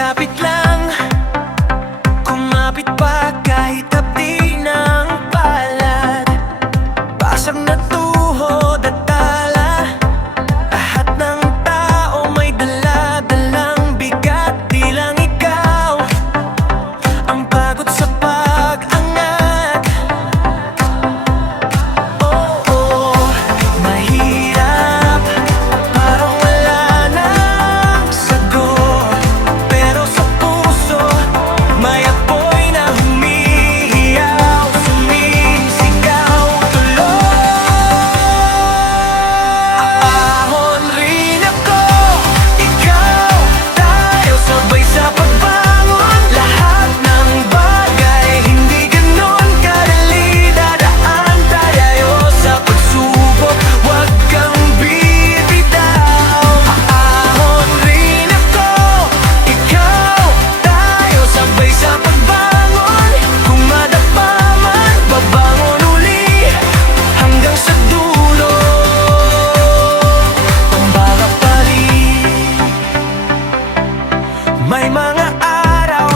Kapit lang, kumapit pa kahit hapdi ng palad. Basag na tuhod at tala, lahat ng tao may dala-dalang bigat. Di lang ikaw ang pagod sa pag-angat. Oo, mahirap, parang wala nang sagot. Pero sa puso may apoy na humihiyaw, sumisigaw tuloy. Aahon rin ako, ikaw, tayo sabay sa pagbangon. Lahat ng bagay hindi ganon kadali, dadaan tayo sa pagsubok, huwag kang bibitaw. Aahon rin ako, ikaw, tayo sabay sa pagbangon. Kung madapa man, babangon uli hanggang sa dulo. Pambaga pa rin. May mga araw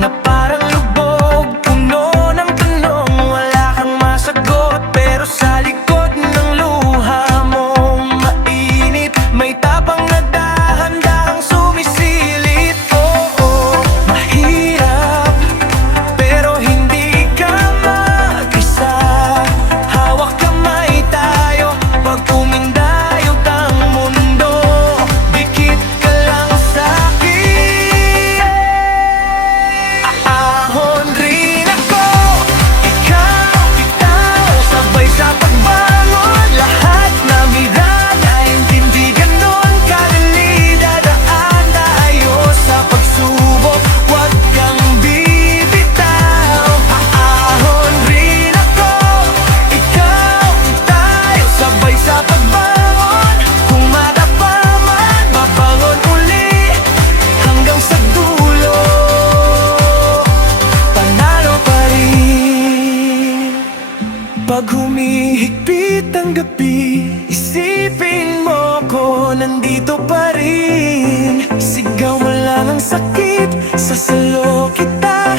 na parang lubog, puno ng tanong, wala kang masagot. Pero sa likod ng luha mong mainit, may tapang na dahan-dahang sumisilip. Oo, mahirap, pero hindi ka mag-isa. Hawak kamay tayo pag umindayog ang mundo. Dikit ka lang sa'kin. Aahon rin ako, ikaw, bitaw, sabay sa pagbangon. Lahat na mirada, hindi ganon kadali, dadaan tayo sa pagsubok, huwag kang bibitaw. Aahon rin ako, ikaw, tayo sabay sa pagbangon. Kung madapa man, babangon uli hanggang sa dulo. Panalo pa rin. Pag humihigpit ang gabi, isipin mo ko nandito pa rin. Sigaw mo lang ang sakit, sasalo kita.